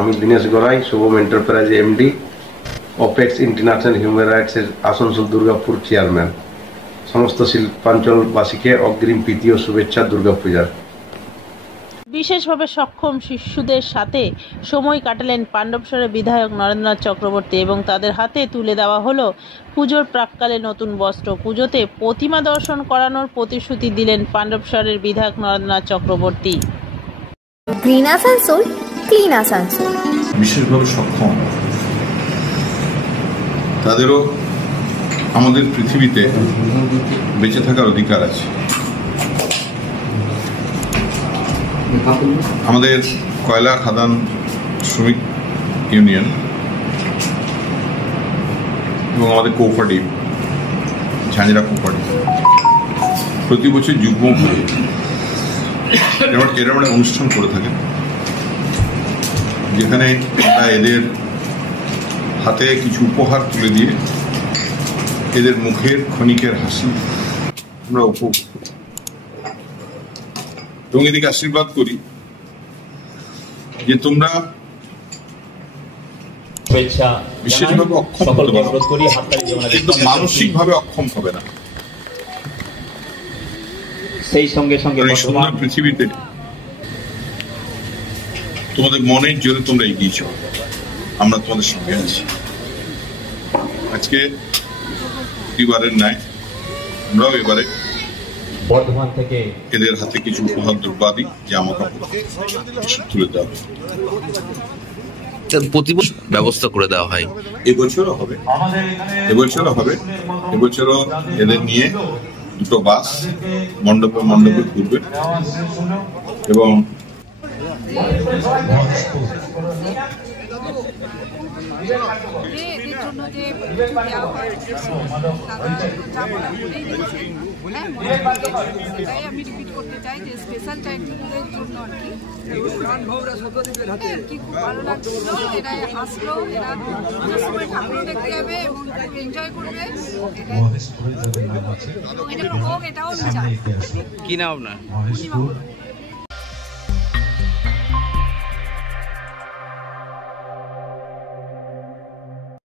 আমি Dinesh Garai, Shubham enterprise MD, Apex international human রাইটসের Asansol Durgapur chairman. সমস্ত শিল্পাঞ্চলবাসীকে অগ্রিম প্রীতি ও শুভেচ্ছা দুর্গাপূজার। বিশেষভাবে সক্ষম শিশুদের সাথে সময় কাটালেন পাণ্ডবসরের বিধায়ক নরেন্দ্রনাথ চক্রবর্তী এবং তাদের হাতে তুলে দেওয়া হলো পুজোর প্রাক্কালে নতুন বস্ত্র। পুজোতে প্রতিমা দর্শন করানোর প্রতিশ্রুতি দিলেন পাণ্ডবসরের বিধায়ক নরেন্দ্রনাথ চক্রবর্তী। Green Asansol, clean Asansol. বিশেষভাবে সক্ষম তাদেরও আমাদের পৃথিবীতে বেঁচে থাকার অধিকার আছে। আমাদের কয়লা খাদান শ্রমিক ইউনিয়ন এবং আমাদের কোঅপারেটিভ ঝাঁঝরা কোঅপারেটিভ প্রতি বছর যুগ্ম এরকম একটা অনুষ্ঠান করে থাকেন, যেখানে আমরা এদের হাতে কিছু উপহার তুলে দিয়ে এদের মুখের ক্ষণিকের হাসি আমরা উপভোগ এবং এদিকে আশীর্বাদ করি যে তোমরা বিশেষভাবে অক্ষম হতে পারো, কিন্তু মানসিকভাবে অক্ষম হবে না। সেই সঙ্গে সঙ্গে সুন্দর পৃথিবীতে তোমাদের মনের জোরে তোমরা এগিয়েছ, আমরা তোমাদের সঙ্গে আছি। আজকে প্রতিবারের ন্যায় আমরাও এবারে বর্ধমান থেকে এদের হাতে কিছু উপহার দ্রব্যাদি জামা কাপড় তুলে দেওয়া হবে, ব্যবস্থা করে দেওয়া হয়। এবছরও হবে, এবছরও এদের নিয়ে দুটো বাস মণ্ডপে মণ্ডপে ঘুরবে এবং আমি রিপিট করতে চাই যে স্পেশাল চাইল্ডদের জন্য আর কি খুব ভালো লাগছিল। এরা আসলো, এরা সময় ঠাকুর দেখতে যাবে এবং এনজয় করবে। এটা হোক, এটাও চাই। কি নাম আপনার?